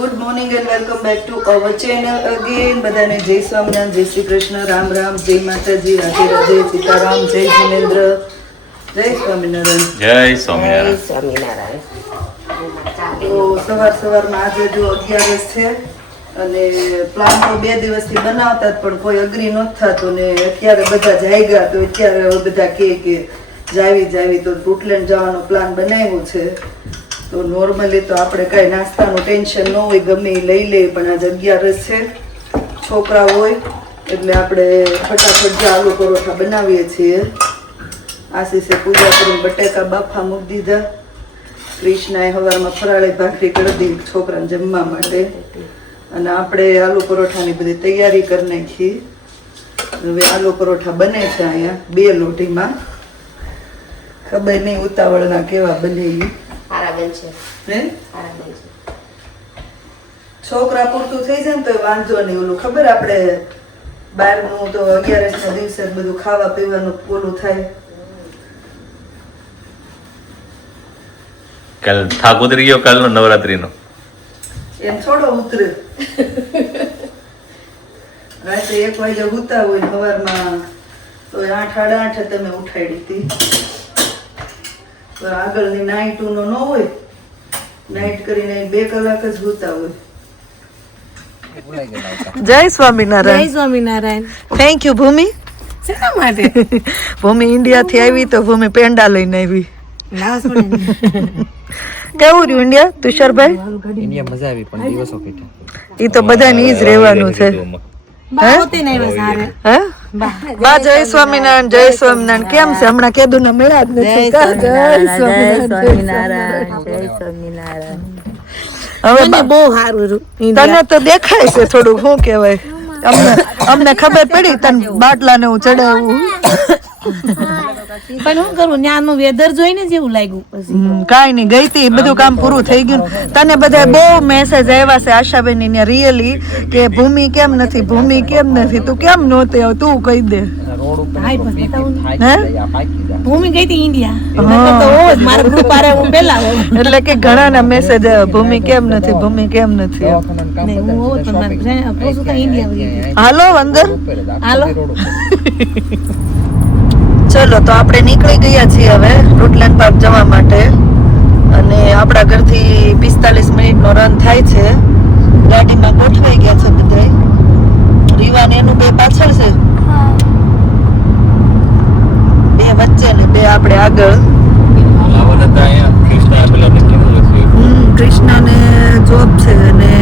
Good morning and welcome back to our channel again. બધાને જય સ્વામિનારાયણ, જય શ્રી કૃષ્ણ, રામ રામ, જય માતાજી, રાધે રાધે, સીતારામ, જય જિનેન્દ્ર, જય સ્વામિનારાયણ. જય સ્વામિનારાયણ. તો સવારમાં આજે જો 11 છે અને પ્લાન તો 2 દિવસથી બનાવતા પણ કોઈ અગ્રી નહોતું થતું ને અત્યારે બધા જાગ્યા તો અત્યારે હવે બધા કે જાવી તો બુટલેન્ડ જવાનો પ્લાન બનાવ્યો છે. તો નોર્મલી તો આપણે કાંઈ નાસ્તાનું ટેન્શન ન હોય, ગમે એ લઈ લઈએ, પણ આજે 11 છે, છોકરા હોય એટલે આપણે ફટાફટ જે આલુ પરોઠા બનાવીએ છીએ. આશીષે પૂજા કરીને બટેકા બાફા મૂકી દીધા. કૃષ્ણાએ સવારમાં ફરાળી ભાખરી કરી દીધી છોકરાને જમવા માટે અને આપણે આલુ પરોઠાની બધી તૈયારી કરી નાખી. હવે આલુ પરોઠા બને છે અહીંયા 2 લોટીમાં. ખબર નહીં ઉતાવળના કેવા બને ઈ. છોકરા પૂરતું થઈ જાય ને તો વાંધો નહીં. ઓલું ખબર આપણે બહારનું તો 11 ના દિવસે બધું ખાવા પીવાનું ઓલું થાય. કાલ થાક ઉતરી ગયો કાલનો નવરાત્રીનો. એમ થોડો ઉતરે. રાતે 1 વાગે હુતા હોય, સવારમાં તો 8:30 તમે ઉઠાડી હતી. આગળની નાઈટ નો ન હોય, નાઈટ કરીને 2 કલાક જ હુતા હોય. જય સ્વામિનારાયણ. જય સ્વામિનારાયણ. થેન્ક યુ ભૂમિ. શેના માટે? ભૂમિ ઇન્ડિયા થી આવી તો ભૂમિ પેંડા લઈને આવી. કેવું રહ્યું ઇન્ડિયા, તુષારભાઈ? ઇન્ડિયા મજા આવી પણ દિવસો પીઠા. ઈ તો બધાને ઈ જ રહેવાનું છે. બા જય સ્વામિનારાયણ, જય સ્વામિનારાયણ. કેમ છે હમણાં? કેદું ના મળ્યા જ નથી. જય સ્વામિનારાયણ. હવે બહુ સારું તને તો દેખાય છે થોડું, શું કહેવાય, અમને ખબર પડી તને બાટલા ને હું ચડાવું. પણ શું કરું, ન્યાનું વેધર જોઈને જેવું લાગ્યું. પછી કાંઈ નહીં, ગઈ તી બધું કામ પૂરું થઈ ગયું. તને બધા બહુ મેસેજ આવ્યા છે આશાબેન ને રિયલી કે ભૂમિ કેમ નથી, ભૂમિ કેમ નથી, તું કેમ નહોતી આવ, તું કહી દે. ભૂમિ ગઈ હતી ઇન્ડિયા, મારા ગ્રુપ આરે હું પેલા એટલે કે ઘણા ના મેસેજ આવ્યા, ભૂમિ કેમ નથી, ભૂમિ કેમ નથી. હાલો અંદર હાલો. ચલો તો આપણે નીકળી ગયા છીએ હવે રૂટલેન્ડ પાર્ક જવા માટે અને આપણા ઘરથી 45 મિનિટનો રન થાય છે. ગાડીમાં ગોઠવાઈ ગયા છે બધા. રીવાન એનું 2 પાછળ છે, 2 વચ્ચે ને 2 આપણે આગળ. કૃષ્ણને જોબ છે અને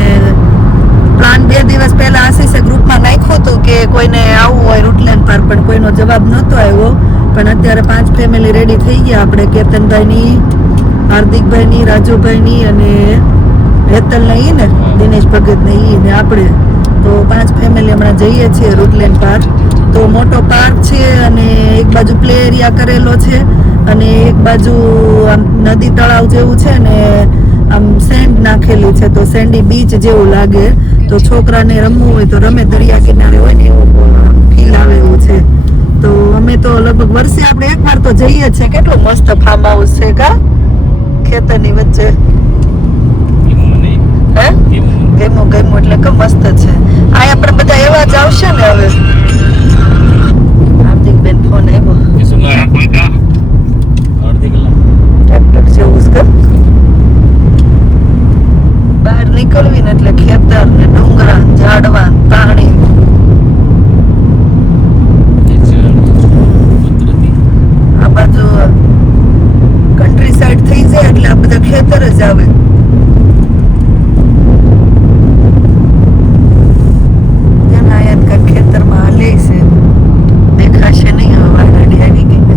પ્લાન 2 દિવસ પહેલા આશીષે ગ્રુપમાં નાખ્યું હતું કે કોઈને આવવું હોય રૂટલેન્ડ પાર્ક, પણ કોઈનો જવાબ નહોતો આવ્યો. પણ અત્યારે 5 ફેમિલી રેડી થઈ ગયા. આપણે કેતનભાઈની, હાર્દિકભાઈની, રાજુભાઈની અને હેતલની ને દિનેશ ભગતની ને આપણે તો 5 ફેમિલી હમણાં જઈએ છીએ રૂટલેન્ડ પાર્ક. તો મોટો પાર્ક છે અને એક બાજુ પ્લે એરિયા કરેલો છે અને એક બાજુ આમ નદી તળાવ જેવું છે ને આમ સેન્ડ નાખેલી છે, તો સેન્ડી બીચ જેવું લાગે. તો છોકરાને રમવું હોય તો રમે, દરિયા કિનારે હોય ને એવું ફીલ આવે એવું છે. તો અમે તો લગભગ વર્ષે આપણે એકવાર તો જઈએ છીએ. કેટલું મસ્ત ફાર્મ હાઉસ છે કા, ખેતરની વચ્ચે. હે ગેમો એટલે કે મસ્ત છે. આ આપણે બધા એવા જ આવશે ને હવે. હાર્દિકબેન ફોન આવ્યો. ટ્રેક્ટર જેવું છે. બહાર નીકળવી ને એટલે ખેતર ને ડુંગરા, ઝાડવા, પાણી. આ બાજુ કન્ટ્રી સાઈડ થઈ જાય એટલે આ બધા ખેતર જ આવે. ખેતરમાં હાલે છે, દેખાશે નહીં. હવે ગાડી આવી ગઈ ને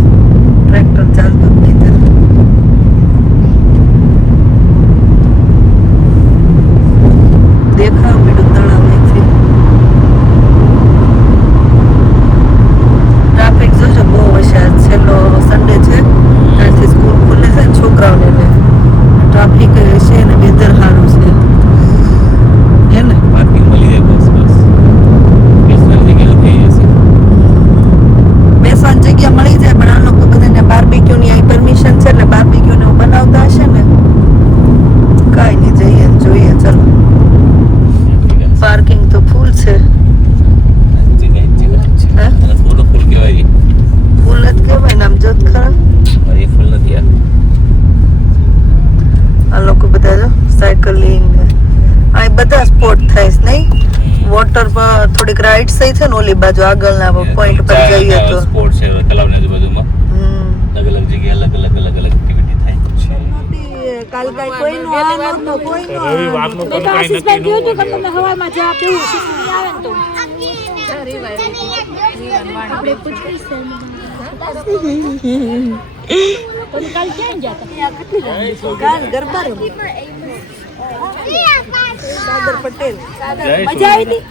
બધા જો સાયકલિંગ આ બધા સ્પોર્ટ થાય છે નહીં વોટર પર થોડીક રાઇડ્સ થઈ છે ને ઓલી બાજુ આગળના પોઈન્ટ પર જઈએ તો સ્પોર્ટ છે તલાવની આજુબાજુમાં અલગ અલગ જગ્યાએ અલગ અલગ એક્ટિવિટી થાય કાલ કાઈ કોઈ નો આ નતો કોઈ નો રવિ વાતનું પણ કાઈ નક્કી ન હોય તમને હવામાં જા પીવું શીખવું આવે ને તો આપણે પૂછીએ પણ કાલ ક્યાં ગયા કાલ ગરબા રમ્યા. સાગર પટેલ મજા આવી હતી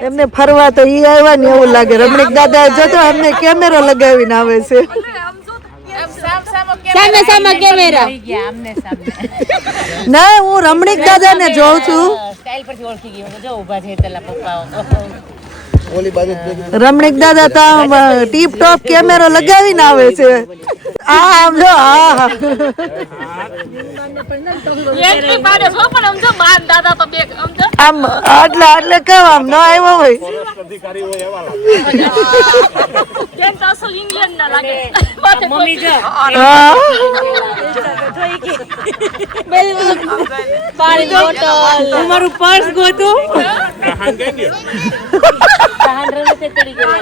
એમને ફરવા તો ઈ આવ્યા ને એવું લાગે રમણીક દાદા જતો એમને કેમેરો લગાવીને આવે છે સામે સામે કેમેરા ના હું રમણીક દાદા ને જોઉં છું સ્ટાઇલ પરથી ઓળખી ગઈ હું જો ઊભા છે તેલા પપ્પાઓ રમણીક દાદા તો ટીપ ટોપ કેમેરો લગાવીને આવે છે આમ જો હા એન્ટ્રી પાડે છો પણ આમ જો બાર દાદા તો બે આમ જો આમ એટલે કેમ આમ ન આવ્યો હોય અધિકારી હોય એવા લાગે કેમ તો અસલ ઇંગ્લેન્ડ ના લાગે મમ્મી જો હા પાણી બોટલ અમારું પર્સ ગોતો હાન કઈ ગયો કહાન રહે તે કરી ગયો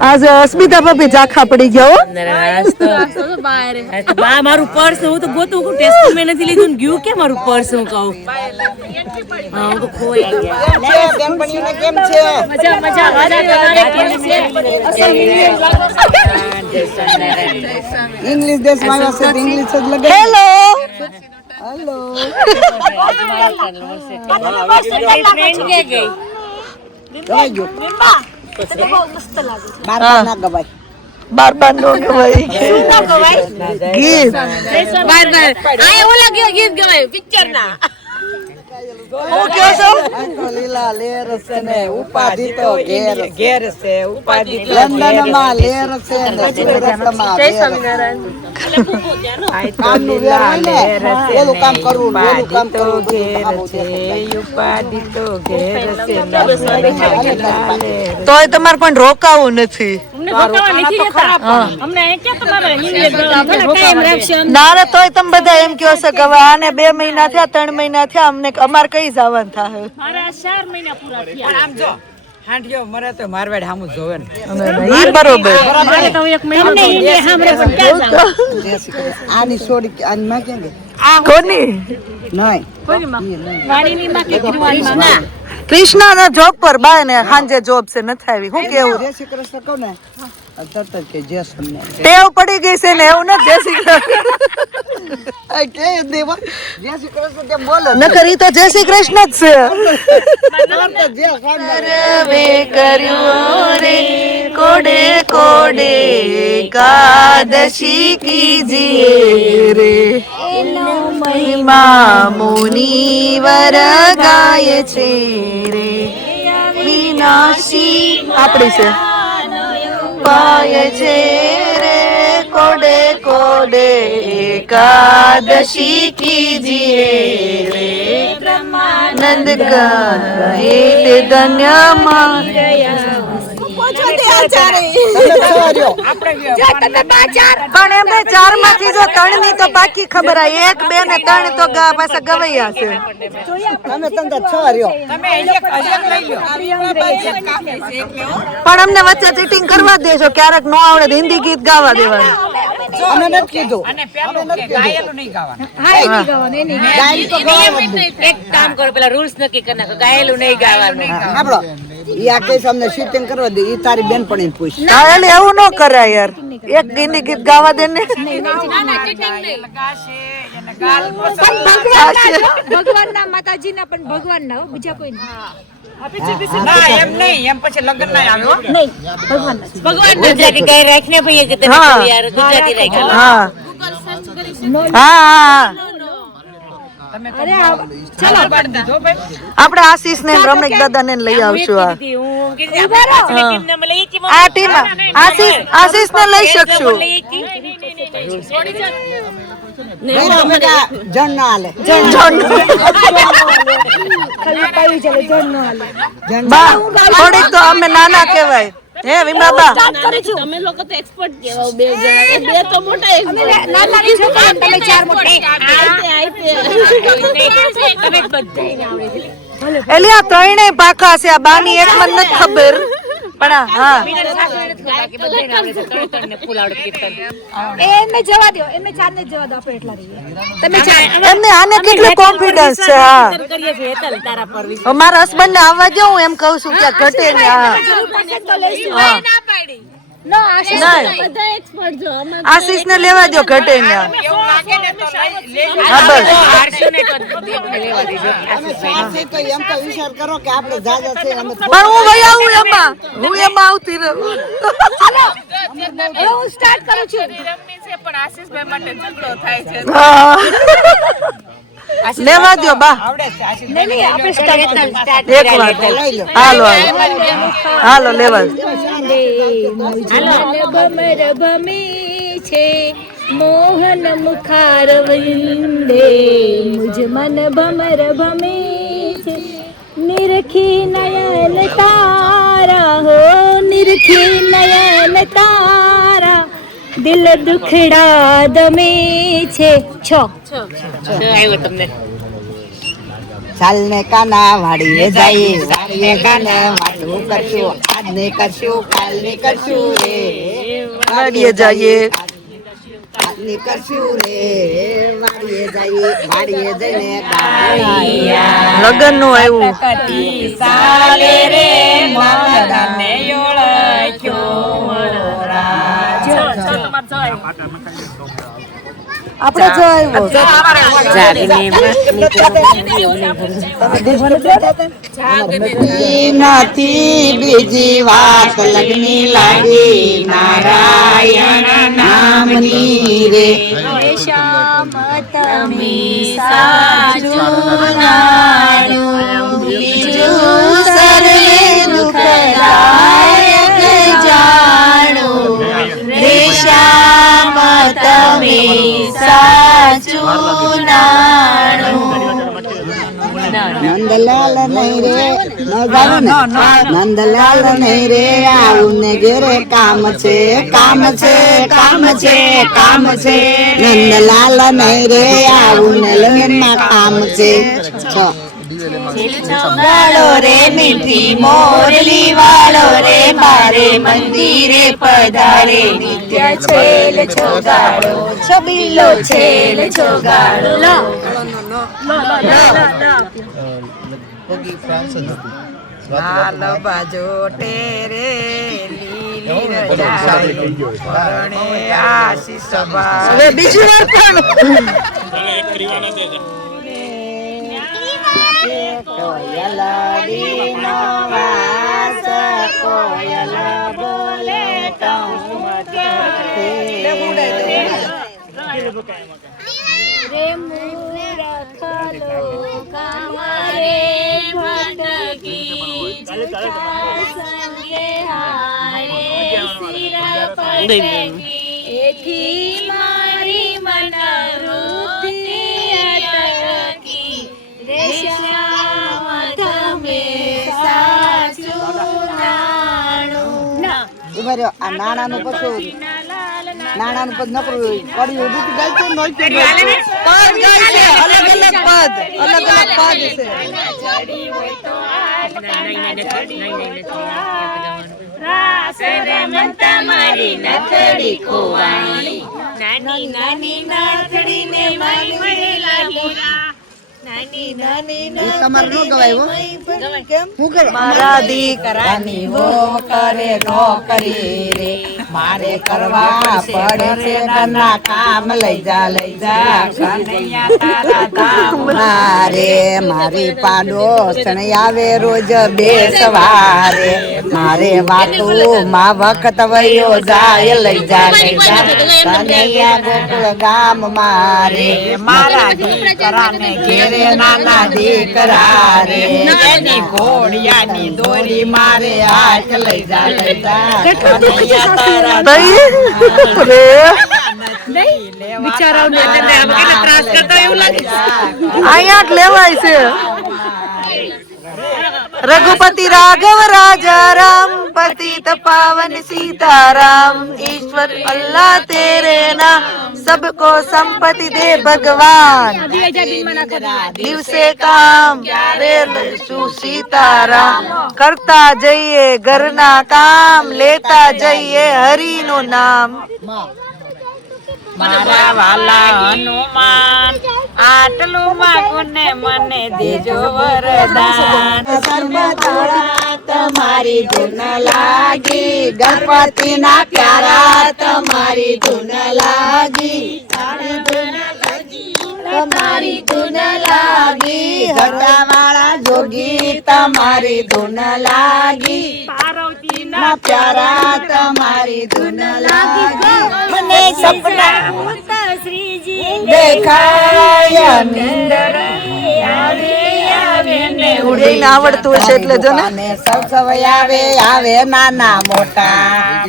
આજે અસ્મિતા ભાભી ઝાખા પડી ગયા હો બા મારું પર્સ હું તો ગોતું હું ટેસ્ટ મેં નથી લીધું ને ગયું કે મારું પર્સ હું કહું હા હું તો ખોઈ ગયા કેમ છે મજા મજા ઇંગ્લિશ દેશમાં આવ્યા છે ઇંગ્લિશ જ લગે હેલો હેલો ફ્રેન્ડ કે ગઈ બાર નો ગવાય ગીત બાર આ ઓલા ગીત ગવાય પિક્ચર ના હું કયો છો લીલા લેર છે ને ઉપાધિ તો ઘેર છે ઉપાધિ લંડન માં લેર છે ને સુરતમાં લેર કામનું વેર હોય ને ઓલું કામ કરવું ઓલું કામ કરવું ઘેર છે ઉપાધિ તો ઘેર છે તોય તમારે પણ રોકાવું નથી ના રે તોય તમે બધા એમ કહો છો કે હવે આને 2 મહિના થયા 3 મહિના થયા અમને અમારે કઈ જવાનું થાય આમ જો હાંડિયો મરે તો મારવાડ હામું જોવે ને ઈ બરોબર આની છોડી આની માં ક્યાં ગઈ કોની નહીં કૃષ્ણા ના જોબ પર બાય ને સાંજે જોબ છે નથી આવી હું કેવું જય શ્રી કૃષ્ણ કહું ને તરત જ કે જય તમને ટેવ પડી ગઈ છે ને એવું નથી જય શ્રી કૃષ્ણ કે દેવા જય શ્રી કૃષ્ણ કેમ બોલે નકર ઈ તો જય શ્રી કૃષ્ણ જ છે જય સ્વામી વે કર્યું રે કોડે કોડે એકાદશી કીજીએ રે મહિમા મુનિવર ગાય છે રે વિનાશી આપણી છે પાય છે રે કોડે કોડે એકાદશી કીજીએ રે નંદ કહે તે ધન્ય માં પણ એમને 4 માંથી જો 3 ની તો બાકી ખબર આ 1 2 ને 3 તો પાછા ગવૈયા છે તમે તમને 6 રહ્યો તમે એક લઈ લો પણ અમને વચ્ચે ચીટિંગ કરવા દેજો ક્યારેક નો આવડે તો હિન્દી ગીત ગાવા દેવાનું અમે નથી કીધું અને પેલું કે ગાયેલું નહીં ગાવાનું એક કામ કરો પેલા રૂલ્સ નક્કી કરી નાખો ગાયેલું નહીં ગાવાનું આપણો ઈ આ કેસ અમને શૂટિંગ કરવા દે ઈ તારી બેનપણીને પૂછ હા એટલે એવું ન કરાય યાર એક હિન્દી ગીત ગાવા દે ને ભગવાન ના માતાજી ના પણ ભગવાન ના બીજા કોઈ ના એમ નહીં એમ પછી લગ્ન ના આવ્યો ભગવાન ગુજરાતી ગાય રાખને ભાઈ કે તમે યાર ગુજરાતી રાખ્યા હા હા આપણે આશીષ ને રમણીક દાદા ને લઈ આવશું આ ટીમ આશીષ ને લઈ શકશું મેરા મેરા જણ ના હાલે બા થોડીક તો અમે નાના કહેવાય હે વિમળાબા તમે લોકો તો એક્સપર્ટ કેવાઓ બે જણા બે તો મોટા એક્સપર્ટ તમે ચાર મોટા તમે બધાને આવડે છે એલી આ ત્રણેય પાકા છે આ બાની એક મને નથી ખબર પણ હા એમને આને કેટલો કોન્ફિડન્સ છે હા મારા હસબન્ડ ને આવવા દો હું એમ કહું છું કે ઘટે ને હા આશીષ ને લેવા દો ઘટે ને હા બસ તો એમ તો વિચાર કરો કે આપણે જાજા છે અમે પણ હું વહી આવું હું એમાં આવતી રહું હા. લેવા દો બા એક વાર હાલો હાલો લેવા દો. ભમર ભમી છે મોહન મુખાર વિંદે મુજ મન ભમર ભમી છે નિરખી નયન તારા હો નિરખી નયન તારા દિલ દુખડા દમે છે છો આવ્યો તમને ચાલ ને કાના વાડીએ જઈએ વાડીએ કાના વાડું કરશું આજ ને કરશું કાલ ને કરશું રે વાડીએ જઈએ આજ ને કરશું રે વાડીએ જઈએ વાડીએ જઈને ગાયા લગન નું આવ્યું સાલે રે મદને ઓળખ્યો આપણે જો આવ્યો નથી બીજી વાત લગની લાગી નારાયણ નામની રે શ્યામ તમે સાચું બીજું સર્વે દુઃખદાયક જાણો રે શ્યામ તમે સાચું નાણો નંદલાલ નહીં રે ન જાણો ને નંદલાલ નહીં રે આવું ને ઘેરે કામ છે કામ છે કામ છે કામ છે નંદલાલ નહીં રે આવું ને લગ્નમાં કામ છે છો વાળો રે મીઠી મોરલી વાળો રે મારે મંદિરે પધારે નિત્ય છેલ છોગાડો છબીલો છેલ છોગાડો લાલ બાજો ટેરે લીલી રજાઈ પરણે આશીષ હવે બીજી વાર પણ એક ત્રિવાના દે છે કોયલડી નો વાસ કોયલ બોલે રે મૂરખ લોકામારે ભટકી સંગે હારે સિર પટકી એથી મારી મનવૃત્તિ અટકી રે શ્યામ તમે સાચું નાણું ઉભા રહ્યો આ નાણાનું પછી નાણાનું પદ નકરું કડી ઉભી ગાય છે નોઈ પદ ગાય છે અલગ અલગ પદ છે ચડી હોય તો રાસ રમતા મારી નથડી ખોવાણી નાની નાની નાથડીને મારી મને લાગી નાની નાની તમારે નો ગવાય હો કેમ હું કરો મારા દીકરાની વો કરે નોકરી રે મારે કરવા પડે છે ઘરના કામ લઈ જા કનૈયા તારા ધામ મારે મારી પાડોશણ આવે રોજ બે સવારે મારે વાતું માં વખત વયો જાય લઈ જા કનૈયા ગોકુળ ગામ મારે મારા દીકરાને ઘેરે નાના દીકરા રે એની ઘોડિયાની દોરી મારે હાથ લઈ જા કનૈયા તારા તઈ રે બિચારાઓને એટલે આમ કેટલા ત્રાસ કરતા હોય એવું લાગે છે. અહીંયા જ લેવાય છે. रघुपति राघव राजा राम पतित पावन सीताराम ईश्वर अल्लाह तेरे नाम सबको संपत्ति दे भगवान दिवसे काम सीताराम करता जइए घरना काम लेता जइए हरि નું નામ. મારા વાલા હનુમાન આટલું માગુને મને દેજો વરદાન. તમારી ધૂન લાગી ગણપતિ ના પ્યારા તમારી ધૂન લાગી તમારી ધૂન લાગી હટાવાળા જોગી તમારી ધૂન લાગી ના પ્યારા તમારી ધૂન લાગી મને સપના દેખાયા નિંદર ઉડીને આવડતું હશે એટલે જો ને સૌ સવય આવે નાના મોટા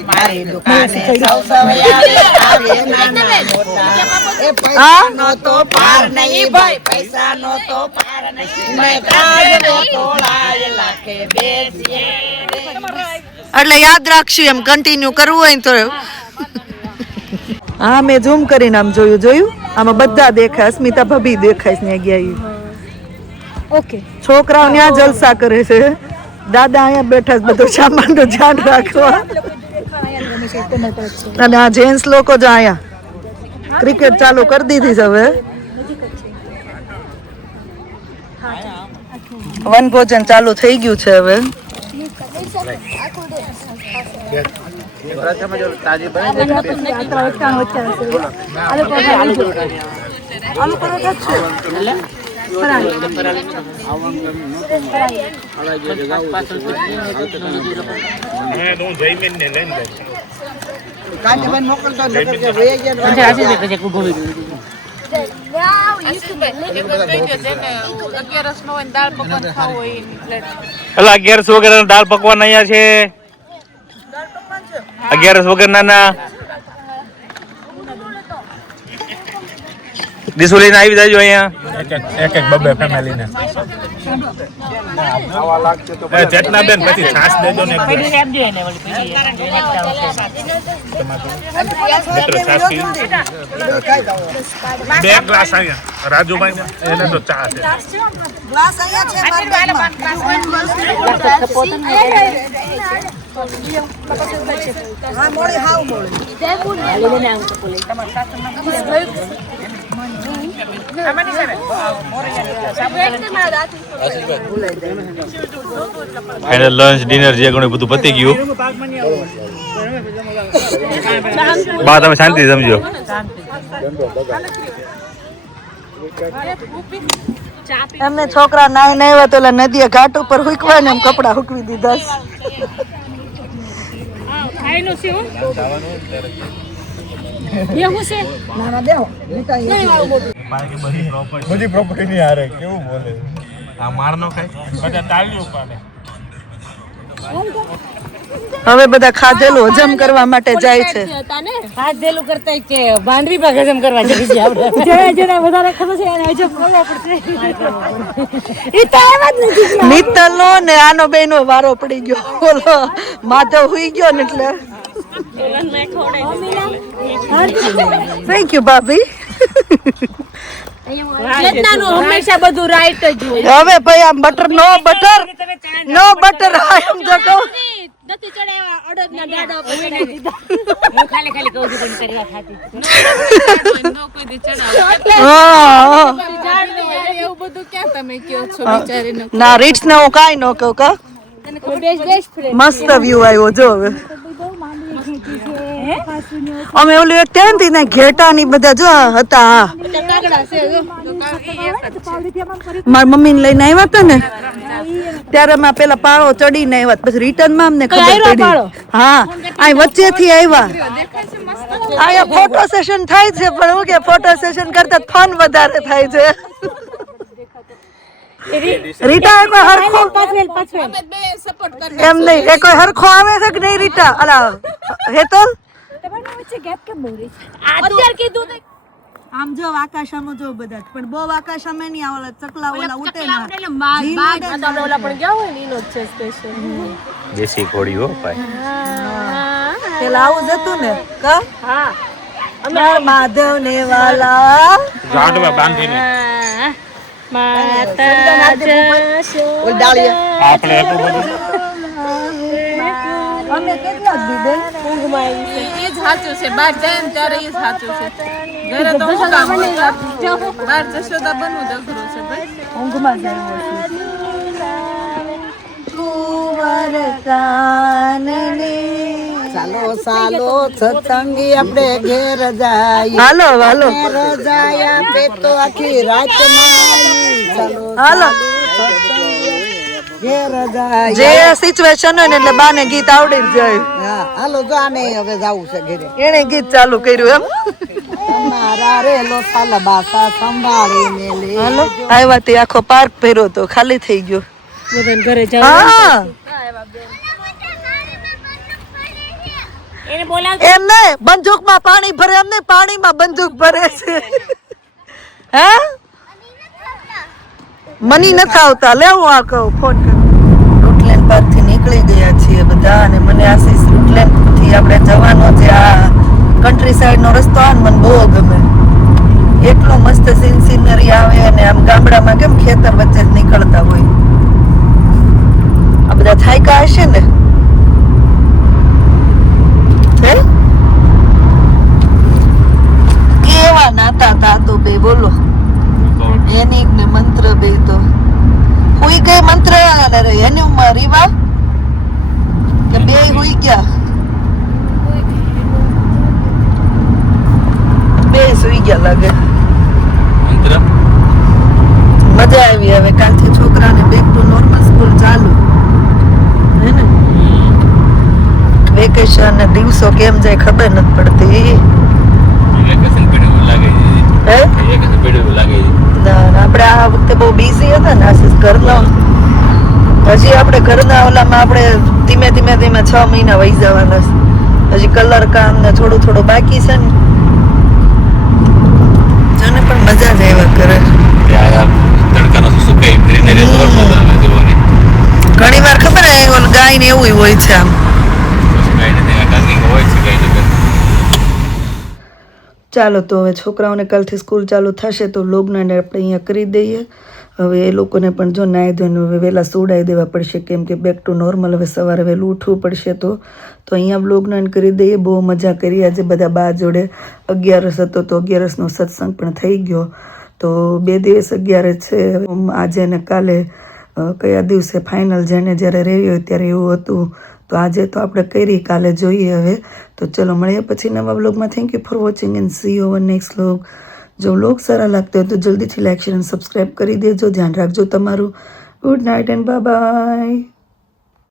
મારી દુકાને સૌ સવય આવે નાના મોટા એ પૈસાનો તો પાર નહીં ભાઈ પૈસાનો તો પાર નહીં મેં કાજનો તોળાય લાખે બેસીએ એટલે યાદ રાખશું એમ કન્ટિન્યુ કરવું હોય ને તો. હા મેં ઝૂમ કરીને આમ જોયું આમાં બધા દેખાય. અસ્મિતા ભાભી દેખાય ને ગયા. ઓકે છોકરાઓ ત્યાં જલસા કરે છે. દાદા અહીંયા બેઠા બધો સામાન નું ધ્યાન રાખવા. અને આ જેન્ટ્સ લોકો જ અહીંયા ક્રિકેટ ચાલુ કરી દીધી છે હવે. વનભોજન ચાલુ થઈ ગયું છે હવે. એટલે 11 વગર દાળ પકવાન અહીંયા છે. 11 વગર ના ડીશો લઈને આવી જાજો અહીંયા એક બબે ફેમિલી ને જેટલા બેન પછી છાસ દેજો ને બે ગ્લાસ અહીંયા રાજુભાઈ એને તો ચા છે ગ્લાસ અહીંયા છે મારા બેગમાં હા મોળી હાવ મોળી એને લંચ ડિનર જે ઘણું બધું પતી ગયું. બા તમે શાંતિ સમજો. એમને છોકરા નાઈ આવ્યા તો નદીએ ઘાટ ઉપર હુકવા ને એમ કપડા હુકવી દીધા. બધી પ્રોપર્ટી ની હારે કેવું બોલે આ માર નો ખાય બધા તાળી ઉપાડે. હવે બધા ખાધેલું હજમ કરવા માટે જાય છે. ખાધેલું કરતા કે ભાંડવી ભાગ હજમ કરવા જઈએ છીએ આપણે. જેને વધારે ખબર છે એને હજમ કરવા પડશે. એ તો એમ જ નથી. મિત્તલનો ને આનો બેનો વારો પડી ગયો. બોલો માધવ હુઈ ગયો ને એટલે થેન્ક યુ ભાભી. હંમેશા બધું રાઈટ જ હોય. હવે ભાઈ આમ બટર નો બટર આમ તો કહું નથી ચડાવ્યા અડદના દાડા ઉપર ચડાવી દીધા. હું ખાલી કહું છું પણ તારી વાત સાચી. નો કોઈ દી ચડાવ. હા એવું બધું ક્યાં તમે કહો છો બિચારીને. ના રીટ્સ ને હું કાઈ ન કહું કા. બેસ્ટ ફ્રેન્ડ મસ્ત વ્યૂ આવ્યો જો હવે. અમે ઓલું એક ટેન ને ઘેટા ની બધા જો હતા. મારી મમ્મી ને લઈને આવ્યા હતા ને ત્યારે અમે પેલા પાળો ચડીને આવ્યા પછી રિટર્ન માં અમને ખબર પડી. હા આ વચ્ચે થી આવ્યા. અહીંયા ફોટો સેશન થાય છે પણ હું કે ફોટો સેશન કરતા ફન વધારે થાય છે. રીટા કોઈ હરખો એમ નહીં એ કોઈ હરખો આવે છે કે નહીં રીટા અલા હેતલ અત્યારે કીધું તો આમ જો આકાશામાં જો બધા પણ બહુ આકાશામાં નહીં આવે ચકલા ઓલા ઉઠે ને એટલે બાદ ઓલા પણ ગયા હોય ને એનો જ છે સ્પેશિયલ. દેશી ઘોડી હો ભાઈ. પેલા આવું જ હતું ને કા હા માધવ ને વાલા ઝાડવા બાંધીને માતા આપણે એટલું બધું અમે કેટલા દીધે ઊંઘમાં આવી છે. એ જ સાચું છે. બહાર જાય ને ત્યારે એ જ સાચું છે. ઘરે તો હું કામ હોય? બહાર જશોદા બનવું જ અઘરું છે ભાઈ. ઊંઘમાં જ આવ્યો છું કુંવર કાનને ચાલો ચાલો સત્સંગી આપણે ઘેર જાય હાલો હાલો ઘેર જાય પેટો આખી રાત માં ચાલો હાલો ઘેર જાય જે સિચ્યુએશન હોય ને એટલે બાને ગીત આવડી જ જાય હા હાલો જો આને હવે જાવું છે ઘરે એને ગીત ચાલુ કર્યું એમ તમારા રેલો સાલા બાસા સંભાળીને લે હાલો આવ્યા તે આખો પાર્ક ફેર્યો તો ખાલી થઈ ગયો બધાને ઘરે જાવ. હા એને બોલાવ એમ નહીં બંદૂકમાં પાણી ભરે એમ નહીં પાણીમાં બંદૂક ભરે છે હે મની નથી આવતા લે હું આ કહું ફોન કર રૂટલેન્ડ પરથી નીકળી ગયા છીએ બધા અને મને આશીષ રૂટલેન્ડ થી આપણે જવાનો છે આ કન્ટ્રી સાઈડ નો રસ્તો આવે ને મને બહુ ગમે એટલો મસ્ત સીનરી આવે અને આમ ગામડામાં કેમ ખેતર વચ્ચે જ નીકળતા હોય આ બધા થાયકા હશે ને કેવા નાતા તા તો બે બોલો એની ને મંત્ર બે તો હુઈ ગઈ મંત્ર અને એની ઉંમર રીવા કે બે હુઈ ગયા બે સુઈ ગયા લાગે મંત્ર મજા આવી હવે કાલથી છોકરાને બેક ટુ નોર્મલ સ્કૂલ ચાલુ હે ને વેકેશન ને દિવસો કેમ જાય ખબર નથી પડતી વેકેશન પડ્યું લાગે છે. હે વેકેશન પડ્યું લાગે છે. આપણે આ વખતે બહુ બિઝી હતા ને આશીષ ઘરના હજી આપણે ઘરના ઓલામાં આપણે ધીમે ધીમે 6 મહિના વહી જવાના છે. હજી કલર કામ ને થોડું થોડું બાકી છે ને જોને પણ મજા જ આવ્યા કરે ત્યાં તડકાનો સુકાઈ ગ્રીનરી જોર મજા આવે જોવાની. ઘણી વાર ખબર હે ઓલ ગાય ને એવું હોય છે આમ કાંઈ નથી આ ટર્નિંગ હોય છે કાંઈ નથી. ચાલો તો હવે છોકરાઓને કાલથી સ્કૂલ ચાલુ થશે તો લોગને આપણે અહીંયા કરી દઈએ હવે એ લોકોને પણ જો નાહી ધોઈને હવે વહેલા સુવડાવી દેવા પડશે કેમ કે બેક ટુ નોર્મલ હવે સવારે વહેલું ઉઠવું પડશે તો અહીંયા બ્લોગને કરી દઈએ બહુ મજા કરી આજે બધા બા જોડે 11 હતો તો 11નો સત્સંગ પણ થઈ ગયો તો 2 દિવસ 11 છે આજે ને કાલે કયા દિવસે ફાઇનલ જેને જ્યારે રહેવી હોય ત્યારે એવું હતું તો આજે તો આપણે કરી કાલે જોઈએ હવે તો ચલો મળીએ પછી નવા બ્લોગમાં thank you for watching and C you hour next blog જો બ્લોગ સારા લાગતા હોય તો જલ્દીથી લાઈક શેર અને સબસ્ક્રાઈબ કરી દેજો ધ્યાન રાખજો તમારું good night and bye bye